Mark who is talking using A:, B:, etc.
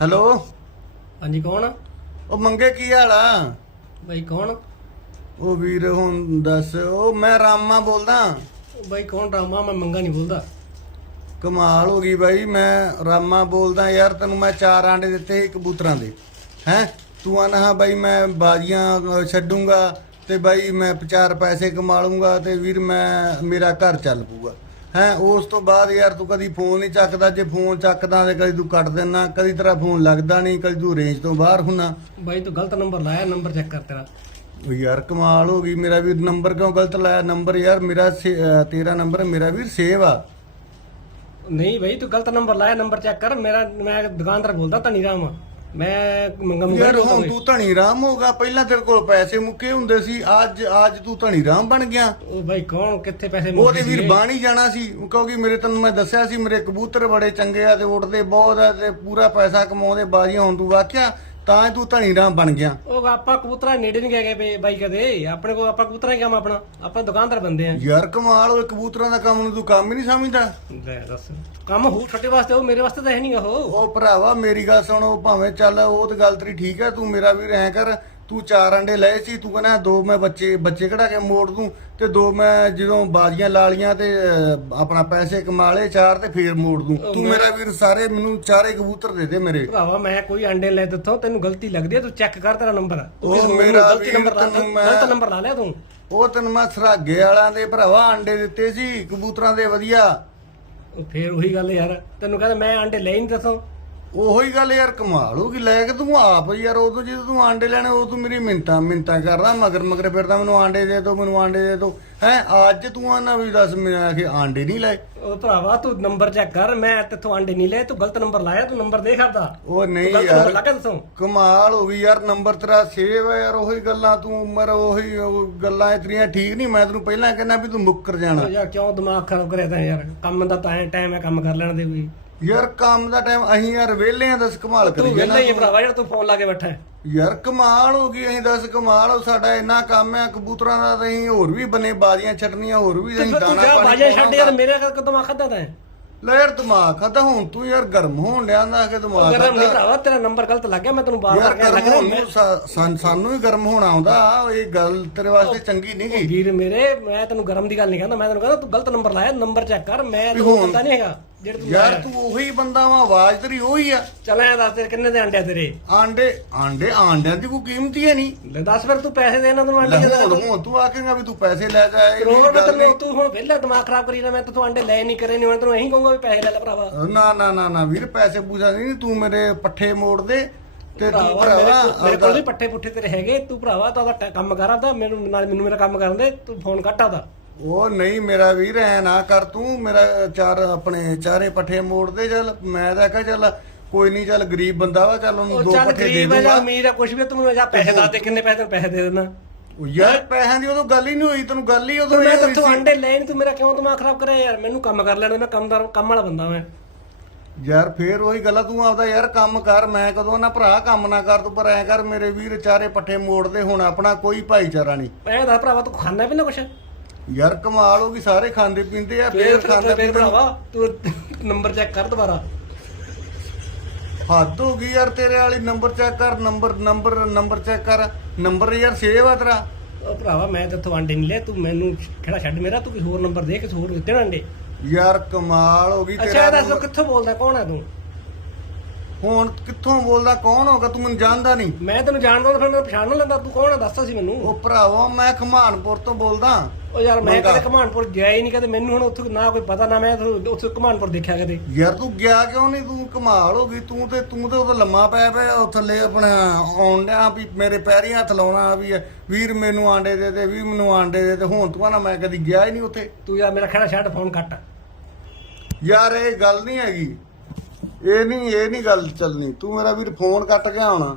A: Hello?
B: ਹਾਂਜੀ ਕੌਣ
A: ਉਹ ਮੰਗੇ ਕੀ ਹਾਲ ਆ?
B: ਬਾਈ ਕੌਣ?
A: ਉਹ ਵੀਰ ਹੁਣ ਦੱਸ ਉਹ ਮੈਂ ਰਾਮਾ ਬੋਲਦਾ।
B: ਬਾਈ ਕੌਣ ਰਾਮਾ? ਮੈਂ ਮੰਗਾ ਨਹੀਂ ਬੋਲਦਾ।
A: ਕਮਾਲ ਹੋ ਗਈ ਬਾਈ ਮੈਂ ਰਾਮਾ ਬੋਲਦਾ ਯਾਰ ਤੈਨੂੰ ਮੈਂ ਚਾਰ ਆਂਡੇ ਦਿੱਤੇ ਸੀ ਕਬੂਤਰਾਂ ਦੇ। ਹੈ? ਤੂੰ ਆਨਾ ਹਾਂ ਬਾਈ ਮੈਂ ਬਾਜੀਆਂ ਛੱਡੂੰਗਾ ਤੇ ਬਾਈ ਮੈਂ ਚਾਰ ਪੈਸੇ ਕਮਾ ਲੂੰਗਾ ਤੇ ਵੀਰ ਮੈਂ ਮੇਰਾ ਘਰ ਚੱਲ ਪੂਗਾ ਹੈ ਉਸ ਤੋਂ ਬਾਅਦ ਯਾਰ ਤੂੰ ਕਦੀ ਫੋਨ ਨਹੀਂ ਚੱਕਦਾ ਜੇ ਫੋਨ ਚੱਕਦਾ ਤੇ ਕਦੀ ਤੂੰ ਕੱਟ ਦਿੰਨਾ ਕਦੀ ਤੇਰਾ ਫੋਨ ਲੱਗਦਾ ਨਹੀਂ ਕਦੀ ਤੂੰ ਰੇਂਜ ਤੋਂ ਬਾਹਰ ਹੁੰਨਾ।
B: ਬਾਈ ਤੂੰ ਗਲਤ ਨੰਬਰ ਲਾਇਆ ਨੰਬਰ ਚੈੱਕ ਕਰ ਤੇਰਾ।
A: ਉਹ ਯਾਰ ਕਮਾਲ ਹੋ ਗਈ ਮੇਰਾ ਵੀਰ ਨੰਬਰ ਕਿਉਂ ਗਲਤ ਲਾਇਆ? ਨੰਬਰ ਯਾਰ ਮੇਰਾ ਤੇਰਾ ਨੰਬਰ ਮੇਰਾ ਵੀਰ ਸੇਵ ਆ।
B: ਨਹੀਂ ਬਾਈ ਤੂੰ ਗਲਤ ਨੰਬਰ ਲਾਇਆ ਨੰਬਰ ਚੈੱਕ ਕਰ ਮੇਰਾ ਮੈਂ ਦੁਕਾਨਦਾਰ ਬੋਲਦਾ ਧਨੀ ਰਾਮ ਮੈਂ ਮੰਗਾ ਮੰਗਾ
A: ਯਾਰ ਹੁਣ ਤੂੰ ਧਣੀ ਰਾਮ ਹੋਗਾ ਪਹਿਲਾਂ ਤੇਰੇ ਕੋਲ ਪੈਸੇ ਮੁੱਕੇ ਹੁੰਦੇ ਸੀ ਅੱਜ ਅੱਜ ਤੂੰ ਧਣੀ ਰਾਮ ਬਣ ਗਿਆ
B: ਉਹ ਬਾਈ ਕੌਣ ਕਿੱਥੇ ਪੈਸੇ
A: ਉਹ ਤੇ ਵੀਰ? ਬਣ ਜਾਣਾ ਸੀ ਕਿਉਂਕਿ ਮੇਰੇ ਤੈਨੂੰ ਮੈਂ ਦੱਸਿਆ ਸੀ ਮੇਰੇ ਕਬੂਤਰ ਬੜੇ ਚੰਗੇ ਆ ਤੇ ਉੱਡਦੇ ਬਹੁਤ ਆ ਤੇ ਪੂਰਾ ਪੈਸਾ ਕਮਾਉਂਦੇ ਬਾਜੀਆਂ ਹੁਣ ਤੂੰ ਵਾਕਿਆ ਤਾਂ ਹੀ ਤੂੰ ਧਣੀ ਰਾਮ ਬਣ ਗਿਆ।
B: ਉਹ ਆਪਾਂ ਕਬੂਤਰਾਂ ਨੇੜੇ ਨਹੀਂ ਗਏ ਬਈ- ਬਾਈ ਕਦੇ। ਆਪਣੇ ਕੋਲ ਆਪਾਂ ਕਬੂਤਰਾਂ ਹੀ ਕੰਮ ਆਪਣਾ। ਆਪਾਂ ਦੁਕਾਨਦਾਰ ਬੰਦੇ ਆ।
A: ਯਾਰ ਕਮਾਲ ਹੋਏ ਕਬੂਤਰਾਂ ਦਾ ਕੰਮ ਨੂੰ ਤੂੰ ਕੰਮ ਹੀ ਨਹੀਂ ਸਮਝਦਾ।
B: ਲੈ ਦੱਸ। ਕੰਮ ਹੋ ਛੋਟੇ ਵਾਸਤੇ ਉਹ ਮੇਰੇ ਵਾਸਤੇ ਤਾਂ ਹੈ ਨਹੀਂ ਉਹ।
A: ਉਹ ਭਰਾਵਾ ਮੇਰੀ ਗੱਲ ਸੁਣ ਉਹ ਭਾਵੇਂ ਚੱਲ ਉਹ ਤੇ ਗੱਲ ਤੇਰੀ ਠੀਕ ਹੈ ਤੂੰ ਮੇਰਾ ਵੀਰ ਐ ਕਰ ਤੂੰ ਚਾਰ ਅੰਡੇ ਲਏ ਸੀ ਤੂੰ ਕਹਿੰਦਾ ਦੋ ਮੈਂ ਬੱਚੇ ਬੱਚੇ ਕਢਾ ਕੇ ਮੋੜ ਦੂੰ? ਤੇ ਦੋ ਮੈਂ ਜਦੋਂ ਬਾਜ਼ੀਆਂ ਲਾ ਲੀਆਂ ਤੇ ਅਹ, ਆਪਣਾ ਪੈਸੇ ਕਮਾ ਲਏ ਚਾਰ ਤੇ ਫੇਰ ਮੋੜ ਦੂੰ। ਤੂੰ ਮੇਰਾ ਵੀਰ ਸਾਰੇ ਮੈਨੂੰ ਚਾਰੇ ਕਬੂਤਰ ਦੇ ਦੇ ਮੇਰੇ।
B: ਭਰਾਵਾ ਮੈਂ ਕੋਈ ਅੰਡੇ ਲੈ ਦਿੱਤਾ ਤੈਨੂੰ ਗਲਤੀ ਲੱਗਦੀ ਹੈ ਤੂੰ ਚੈੱਕ ਕਰ ਤੇਰਾ ਨੰਬਰ।
A: ਉਹ ਮੇਰਾ
B: ਗਲਤੀ
A: ਵੀਰ
B: ਨੰਬਰ ਲਾ
A: ਤੈਨੂੰ ਮੈਂ-
B: ਗਲਤ ਨੰਬਰ ਲਾ ਲਿਆ ਤੂੰ।
A: ਉਹ ਤੈਨੂੰ ਮੈਂ ਸਰਾਗੇ ਵਾਲਿਆਂ ਦੇ ਭਰਾਵਾ ਅੰਡੇ ਦਿੱਤੇ ਸੀ ਕਬੂਤਰਾਂ ਦੇ ਵਧੀਆ।
B: ਉਹ ਫੇਰ ਉਹੀ ਗੱਲ ਯਾਰ ਤੈਨੂੰ ਕਹਿੰਦਾ ਮੈਂ ਅੰਡੇ ਲੈ ਹੀ ਨਹੀਂ ਦੱਸੋ
A: ਉਹੋ ਗੱਲ ਯਾਰ ਕਮਾਲ ਹੋ ਗਈ ਲੈ ਕੇ ਤੂੰ ਆਪ ਯਾਰ ਉਦੋਂ ਜਦੋਂ ਤੂੰ ਆਂਡੇ ਲੈਣੇ ਉਹ ਤੂੰ ਮੇਰੀ ਮਿੰਤਾ ਮਿੰਤਾ ਕਰਦਾ ਮਗਰ ਮਗਰ ਫਿਰਦਾ ਮੈਨੂੰ ਆਂਡੇ ਦੇ ਦੋ ਮੈਨੂੰ ਆਂਡੇ ਦੇ ਦੋ। ਹੈ ਅੱਜ ਤੂੰ ਆਨਾ ਵੀ ਦੱਸ ਮੈਂ ਆਖੇ ਆਂਡੇ ਨਹੀਂ ਲਏ।
B: ਉਹ ਭਰਾਵਾ ਤੂੰ ਨੰਬਰ ਚੈੱਕ ਕਰ ਮੈਂ ਤੇਥੋਂ ਅੰਡੇ ਨਹੀਂ ਲਏ ਤੂੰ ਗਲਤ ਨੰਬਰ ਲਾਇਆ ਤੂੰ ਨੰਬਰ ਦੇਖ ਆਪਦਾ।
A: ਉਹ ਨਹੀਂ ਯਾਰ
B: ਕੇ
A: ਕਮਾਲ ਹੋ ਗਈ ਯਾਰ ਨੰਬਰ ਤੇਰਾ ਸੇਵ ਹੈ ਯਾਰ ਉਹੀ ਗੱਲਾਂ ਤੂੰ ਮਰ ਉਹੀ ਗੱਲਾਂ ਇਤਰੀਆਂ ਠੀਕ ਨਹੀਂ ਮੈਂ ਤੈਨੂੰ ਪਹਿਲਾਂ ਕਹਿੰਦਾ ਵੀ ਤੂੰ ਮੁੱਕਰ ਜਾਣਾ।
B: ਯਾਰ ਕਿਉਂ ਦਿਮਾਗ ਖਰਾਬ ਕਰਿਆ ਤਾਂ ਯਾਰ ਕੰਮ ਦਾ ਤਾਂ ਟਾਈਮ ਹੈ ਕੰਮ ਕਰ ਲੈਣ ਦੇ ਵੀ।
A: ਯਾਰ ਕੰਮ ਦਾ ਟਾਈਮ ਅਸੀਂ ਯਾਰ ਵਿਹਲੇ ਆ ਦੱਸ ਕਮਾਲ
B: ਤੂੰ
A: ਕਰੀਏ
B: ਵਿਹਲਾ ਹੀ ਹੈ ਭਰਾਵਾ ਯਾਰ ਤੂੰ ਫੋਨ ਲਾ ਕੇ ਬੈਠਾ ਹੈ।
A: ਯਾਰ ਕਮਾਲ ਹੋ ਗਈ ਅਸੀਂ ਦੱਸ ਕਮਾਲ ਹੋ ਸਾਡਾ ਇੰਨਾ ਕੰਮ ਹੈ ਕਬੂਤਰਾਂ ਦਾ ਤਾਂ ਅਸੀਂ ਹੋਰ ਵੀ ਬਨੇ ਬਾਜ਼ੀਆਂ ਛੱਡਣੀਆਂ ਹੋਰ ਵੀ
B: ਤੇ
A: ਅਸੀਂ
B: ਫਿਰ ਤੂੰ
A: ਦਾਣਾ
B: ਜਾ
A: ਪਾਣੀ
B: ਬਾਜਾ ਛੱਡ ਯਾਰ। ਮੇਰੇ ਕਰਕੇ ਦਿਮਾਗ ਖਾਦਾ ਤਾਂ
A: ਲੈ ਯਾਰ ਦਿਮਾਗ ਖਾਦਾ ਹੁਣ ਤੂੰ ਯਾਰ ਗਰਮ ਹੋਣ ਡਿਆ ਨਾ ਕਿ ਦਿਮਾਗ
B: ਗਰਮ ਨਹੀਂ। ਭਰਾਵਾ ਤੇਰਾ ਨੰਬਰ ਗਲਤ ਲੱਗ ਗਿਆ ਮੈਂ ਤੈਨੂੰ ਬਾਰ
A: ਯਾਰ
B: ਬਾਰ ਕਹਿ
A: ਗਰਮ
B: ਲੱਗ ਰਿਹਾ
A: ਹੋਣ ਨੂੰ ਸਾ- ਸਾਨ- ਸਾਨੂੰ ਹੀ ਗਰਮ ਹੋਣਾ ਆਉਂਦਾ ਇਹ ਗੱਲ ਤੇਰੇ ਵਾਸਤੇ ਚੰਗੀ ਨਹੀਂ
B: ਮੈਂ
A: ਗਈ
B: ਵੀਰ ਮੇਰੇ ਮੈਂ ਤੈਨੂੰ ਗਰਮ ਦੀ ਗੱਲ ਨਹੀਂ ਕਹਿੰਦਾ ਮੈਂ ਤੈਨੂੰ ਕਹਿੰਦਾ ਤੂੰ ਗਲਤ ਨੰਬਰ ਲਾਇਆ ਨੰਬਰ ਚੈੱਕ ਕਰ ਮੈਂ ਤੈਨੂੰ
A: ਹੁਣ-
B: ਪਤਾ ਨਹੀਂ ਹੈਗਾ ਜਿਹੜੇ ਤੂੰ
A: ਯਾਰ। ਤੂੰ ਉਹੀ ਬੰਦਾ ਵਾ ਆਵਾਜ਼ ਤੇਰੀ ਉਹੀ ਆ।
B: ਚੱਲ ਐ ਦੱਸ ਤੇਰੇ ਕਿੰਨੇ ਦੇ ਅੰਡੇ ਆ ਤੇਰੇ?
A: ਆਂਡੇ ਆਂਡੇ ਆਂਡਿਆਂ ਦੀ ਕੋਈ ਕੀਮਤ ਹੀ ਹੈ ਨਹੀਂ।
B: ਲੈ ਦੱਸ ਫਿਰ ਤੂੰ ਪੈਸੇ ਦੇ ਇਹਨਾਂ ਨੂੰ
A: ਲੈ
B: ਅੰਡੇ
A: ਹੁਣ ਹੁਣ ਤੂੰ ਆਖੇਂਗਾ ਵੀ ਤੂੰ ਪੈਸੇ ਲੈ ਜਾ ਇਹ
B: ਰੋਣ
A: ਵੀ ਗੱਲ
B: ਤੈਨੂੰ ਤੂੰ ਹੁਣ ਵਿਹਲਾ ਦਿਮਾਗ ਖਰਾਬ ਕਰੀ ਨਾ ਮੈਂ ਤੈਨੂੰ ਅੰਡੇ ਲੈ ਨਹੀਂ ਕਰੇ ਨਹੀਂ ਮੈਂ ਤੈਨੂੰ ਇਹੀ ਕਹੂੰਗਾ ਵੀ ਪੈਸੇ ਲੈ ਲੈ ਭਰਾਵਾ।
A: ਨਾ ਨਾ ਨਾ ਨਾ ਵੀਰ ਪੈਸੇ ਪੂਜਾ ਨਹੀਂ ਤੂੰ ਮੇਰੇ ਪੱਠੇ ਮੋੜ ਦੇ ਤੇ ਤੂੰ
B: ਭਰਾਵਾ ਮੇਰੇ ਕੋਲ- ਵੀ ਪੱਠੇ ਪੁੱਠੇ ਤੇਰੇ ਹੈਗੇ ਤੂੰ ਭਰਾਵਾ ਤਾਂ ਕੰਮ ਕਰ ਆਦਾ ਮੈਨੂੰ ਨਾਲ ਮੈਨੂੰ ਮੇਰਾ ਕੰਮ ਕਰਨ ਦੇ ਤੂੰ ਫੋਨ ਕੱਟ ਆਦਾ
A: ਉਹ ਨਹੀਂ ਮੇਰਾ ਵੀਰ ਐ ਨਾ ਕਰ ਤੂੰ ਮੇਰਾ ਚਾਰ ਆਪਣੇ ਚਾਰੇ ਪੱਠੇ ਮੋੜ ਦੇ ਚੱਲ ਮੈਂ ਤਾਂ ਕਹਾਂ ਚੱਲ ਕੋਈ ਨਹੀਂ ਚੱਲ ਗਰੀਬ ਬੰਦਾ ਵਾ ਚੱਲ ਉਹਨੂੰ
B: ਉਹ
A: ਦੋ
B: ਚੱਲ
A: ਪੱਠੇ ਦੇ
B: ਗਰੀਬ ਹੈ ਜਾਂ
A: ਦੂੰਗਾ।
B: ਅਮੀਰ ਹੈ ਕੁਝ ਵੀ ਤੂੰ ਮੈਨੂੰ ਜਾਂ ਪੈਸੇ ਦੱਸ ਦੇ ਕਿੰਨੇ ਪੈਸੇ ਤੈਨੂੰ ਪੈਸੇ ਦੇ ਦੇਣਾ
A: ਉਹ ਯਾਰ ਪੈਸਿਆਂ ਦੀ ਉਦੋਂ ਗੱਲ ਹੀ ਨਹੀਂ ਹੋਈ ਤੈਨੂੰ ਗੱਲ ਹੀ ਉਦੋਂ
B: ਮੈਂ
A: ਇਹ ਹੋਈ
B: ਤੈਨੂੰ
A: ਸੀ।
B: ਅੰਡੇ ਲੈ ਨਹੀਂ ਤੂੰ ਮੇਰਾ ਕਿਉਂ ਦਿਮਾਗ ਖਰਾਬ ਕਰਿਆ ਯਾਰ? ਮੈਨੂੰ ਕੰਮ ਕਰ ਲੈਣ ਦੇ ਮੈਂ ਕੰਮਦਾਰ ਕੰਮ ਵਾਲਾ ਬੰਦਾ ਮੈਂ।
A: ਯਾਰ ਫੇਰ ਉਹੀ ਗੱਲਾਂ ਤੂੰ ਆਪਦਾ ਯਾਰ ਕੰਮ ਕਰ ਮੈਂ ਕਦੋਂ ਨਾ ਭਰਾ ਕੰਮ ਨਾ ਕਰ ਤੂੰ ਪਰ ਐ ਕਰ ਮੇਰੇ ਵੀਰ ਚਾਰੇ ਪੱਠੇ ਮੋੜਦੇ ਹੁਣ ਆਪਣਾ ਕੋਈ ਭਾਈਚਾਰਾ ਨਹੀਂ।
B: ਐ ਦੱਸ ਭਰਾਵਾ ਤੂੰ ਖਾਣਾ ਵੀ ਨਾ ਕੁਛ?
A: ਯਾਰ ਕਮਾਲ ਹੋ ਗਈ ਸਾਰੇ ਖਾਂਦੇ ਪੀਂਦੇ ਆ
B: ਫੇਰ
A: ਖਾਂਦੇ
B: ਫੇਰ ਭਰਾਵਾ? ਤੂੰ ਨੰਬਰ ਚੈੱਕ ਕਰ ਦੁਬਾਰਾ।
A: ਹੱਦ ਹੋ ਗਈ ਯਾਰ ਤੇਰੇ ਵਾਲੀ ਨੰਬਰ ਚੈੱਕ ਕਰ ਨੰਬਰ ਨੰਬਰ ਨੰਬਰ ਚੈੱਕ ਕਰ। ਨੰਬਰ ਯਾਰ ਸੇਵ ਆ ਤੇਰਾ।
B: ਉਹ ਭਰਾਵਾ ਮੈਂ ਤੇਥੋਂ ਅੰਡੇ ਨਹੀਂ ਲਿਆ। ਤੂੰ ਮੈਨੂੰ ਖੜਾ ਛੱਡ ਮੇਰਾ ਤੂੰ ਕਿਸੇ ਹੋਰ ਨੰਬਰ ਦੇ ਕਿਸੇ ਹੋਰ ਦਿੱਤੇ ਨਾ ਅੰਡੇ।
A: ਯਾਰ ਕਮਾਲ ਹੋ ਗਈ
B: ਅੱਛਾ ਇਹ ਦੱਸ ਕਿੱਥੋਂ ਬੋਲਦਾ ਕੌਣ ਹੈ ਤੂੰ?
A: ਹੁਣ ਕਿੱਥੋਂ ਬੋਲਦਾ ਕੌਣ ਹੋਗਾ ਤੂੰ ਮੈਨੂੰ ਜਾਣਦਾ ਨਹੀਂ।
B: ਮੈਂ ਤੈਨੂੰ ਜਾਣਦਾ ਤਾਂ ਫਿਰ ਮੈਨੂੰ ਪਛਾਣ ਨਾ ਲੈਂਦਾ ਤੂੰ ਕੌਣ ਹੈ ਦੱਸ ਸੀ ਮੈਨੂੰ।
A: ਉਹ ਭਰਾਵਾ ਮੈਂ ਖਮਾਨਪੁਰ ਤੋਂ ਬੋਲਦਾ।
B: ਉਹ ਯਾਰ ਮੈਂ। ਕਦੇ ਘਮਾਨਪੁਰ ਗਿਆ ਹੀ ਨਹੀਂ ਕਦੇ ਮੈਨੂੰ ਹੁਣ ਉੱਥੇ ਨਾ ਕੋਈ ਪਤਾ ਨਾ ਮੈਂ ਉੱਥੇ- ਘਮਾਨਪੁਰ ਦੇਖਿਆ ਕਦੇ।
A: ਯਾਰ ਤੂੰ ਗਿਆ ਕਿਉਂ ਨਹੀਂ? ਤੂੰ ਕਮਾਲ ਹੋ ਗਈ। ਤੂੰ ਤੇ ਤੂੰ ਤੇ ਉਹ ਲੰਮਾ ਪੈ ਪਿਆ ਉਹ ਥੱਲੇ ਆਪਣਾ ਆਉਣ ਡਿਆ ਵੀ ਮੇਰੇ ਪੈਰੀਂ ਹੱਥ ਲਾਉਣਾ ਵੀ ਵੀਰ ਮੈਨੂੰ ਆਂਡੇ ਦੇ ਦੇ ਵੀ ਮੈਨੂੰ ਆਂਡੇ ਦੇ ਤੇ ਹੁਣ ਤੂੰ ਨਾ ਮੈਂ ਕਦੀ ਗਿਆ ਹੀ ਨਹੀਂ ਉੱਥੇ।
B: ਤੂੰ ਯਾਰ ਮੇਰਾ ਖੜਾ ਛੱਡ ਫੋਨ ਕੱਟ।
A: ਯਾਰ ਇਹ ਗੱਲ ਨਹੀਂ ਹੈਗੀ। ਇਹ ਨਹੀਂ ਇਹ ਨਹੀਂ ਗੱਲ ਚੱਲਣੀ। ਤੂੰ ਮੇਰਾ ਵੀਰ ਫੋਨ ਕੱਟ ਕੇ ਆਉਣਾ।